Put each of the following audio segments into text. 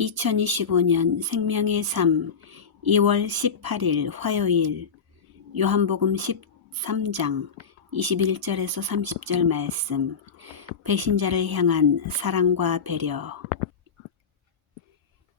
2025년 생명의 삶 2월 18일 화요일 요한복음 13장 21절에서 30절 말씀. 배신자를 향한 사랑과 배려.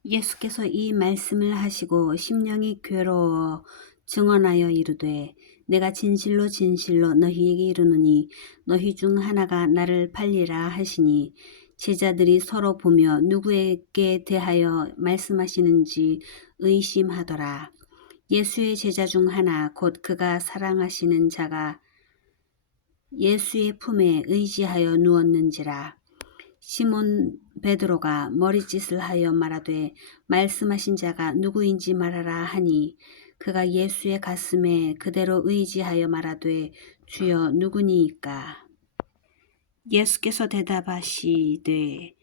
예수께서 이 말씀을 하시고 심령이 괴로워 증언하여 이르되 내가 진실로 진실로 너희에게 이르노니 너희 중 하나가 나를 팔리라 하시니 제자들이 서로 보며 누구에게 대하여 말씀하시는지 의심하더라. 예수의 제자 중 하나 곧 그가 사랑하시는 자가 예수의 품에 의지하여 누웠는지라. 시몬 베드로가 머리짓을 하여 말하되 말씀하신 자가 누구인지 말하라 하니 그가 예수의 가슴에 그대로 의지하여 말하되 주여 누구니이까 예수께서 대답하시되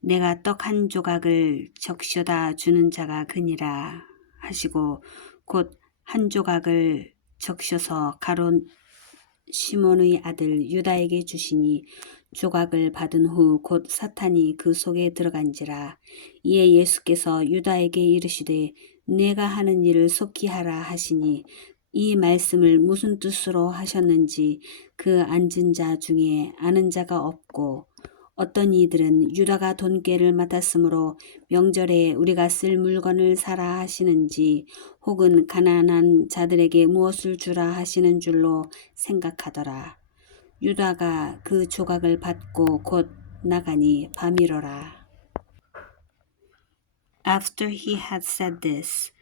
내가 떡 한 조각을 적셔다 주는 자가 그니라 하시고 곧 한 조각을 적셔서 가론 시몬의 아들 유다에게 주시니 조각을 받은 후 곧 사탄이 그 속에 들어간지라. 이에 예수께서 유다에게 이르시되 내가 하는 일을 속히 하라 하시니 이 말씀을 무슨 뜻으로 하셨는지 그 앉은 자 중에 아는 자가 없고 어떤 이들은 유다가 돈깨를 맡았으므로 명절에 우리가 쓸 물건을 사라 하시는지 혹은 가난한 자들에게 무엇을 주라 하시는 줄로 생각하더라. 유다가 그 조각을 받고 곧 나가니 밤이로라. After he had said this,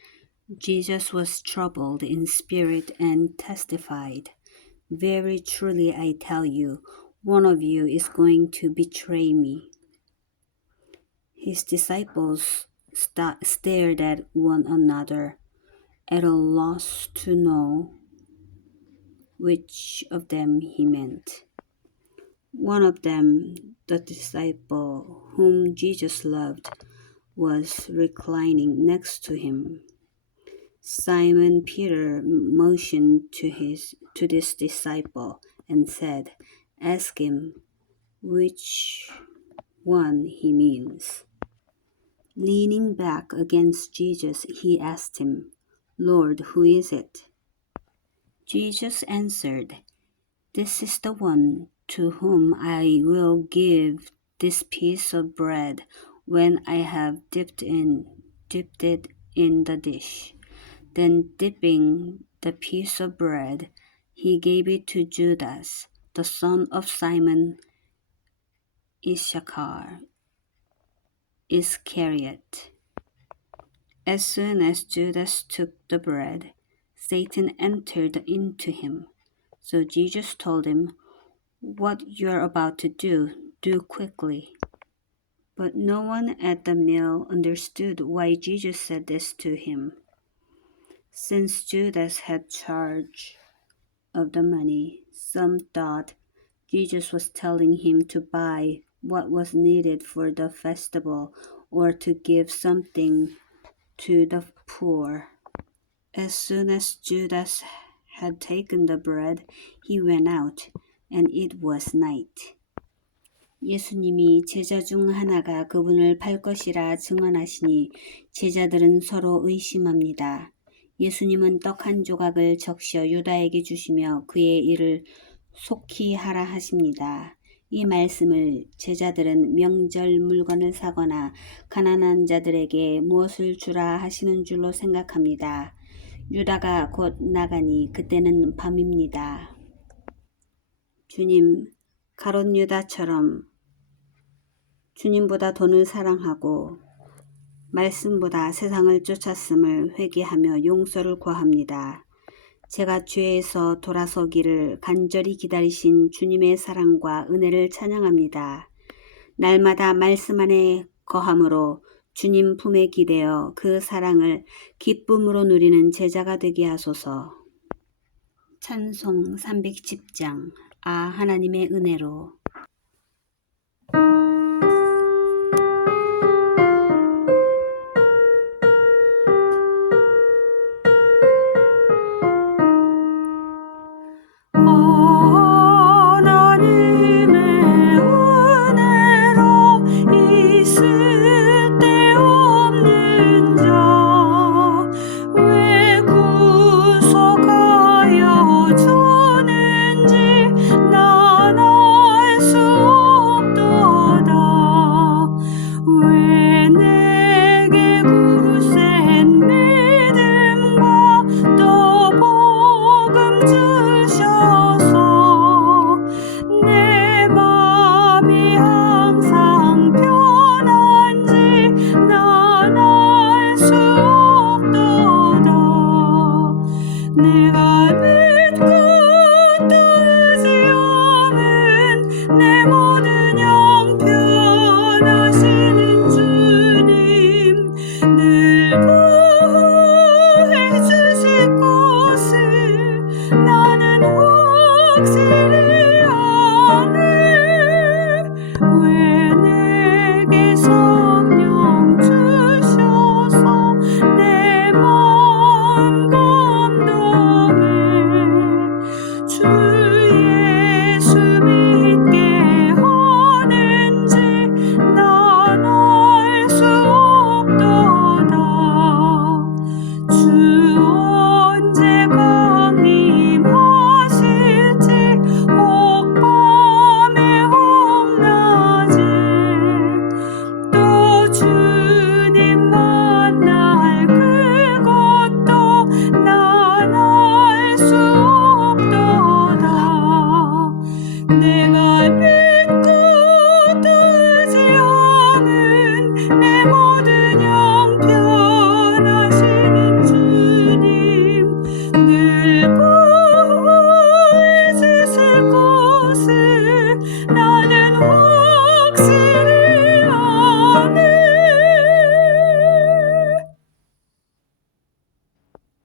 Jesus was troubled in spirit and testified, Very truly I tell you, one of you is going to betray me. His disciples sta- stared at one another, at a loss to know which of them he meant. One of them, the disciple whom Jesus loved, was reclining next to him. Simon Peter motioned to his to this disciple and said, Ask him which one he means. Leaning back against Jesus, he asked him, Lord, who is it? Jesus answered, This is the one to whom I will give this piece of bread when I have dipped in dipped it in the dish. Then dipping the piece of bread, he gave it to Judas, the son of Simon Issachar, Iscariot. As soon as Judas took the bread, Satan entered into him. So Jesus told him, What you're about to do, do quickly. But no one at the meal understood why Jesus said this to him. Since Judas had charge of the money, some thought Jesus was telling him to buy what was needed for the festival or to give something to the poor. As soon as Judas had taken the bread, he went out, and it was night. 예수님이 제자 중 하나가 그분을 팔 것이라 증언하시니 제자들은 서로 의심합니다. 예수님은 떡 한 조각을 적셔 유다에게 주시며 그의 일을 속히 하라 하십니다. 이 말씀을 제자들은 명절 물건을 사거나 가난한 자들에게 무엇을 주라 하시는 줄로 생각합니다. 유다가 곧 나가니 그때는 밤입니다. 주님, 가론 유다처럼 주님보다 돈을 사랑하고 말씀보다 세상을 쫓았음을 회개하며 용서를 구합니다. 제가 죄에서 돌아서기를 간절히 기다리신 주님의 사랑과 은혜를 찬양합니다. 날마다 말씀 안에 거함으로 주님 품에 기대어 그 사랑을 기쁨으로 누리는 제자가 되게 하소서. 찬송 310장 아 하나님의 은혜로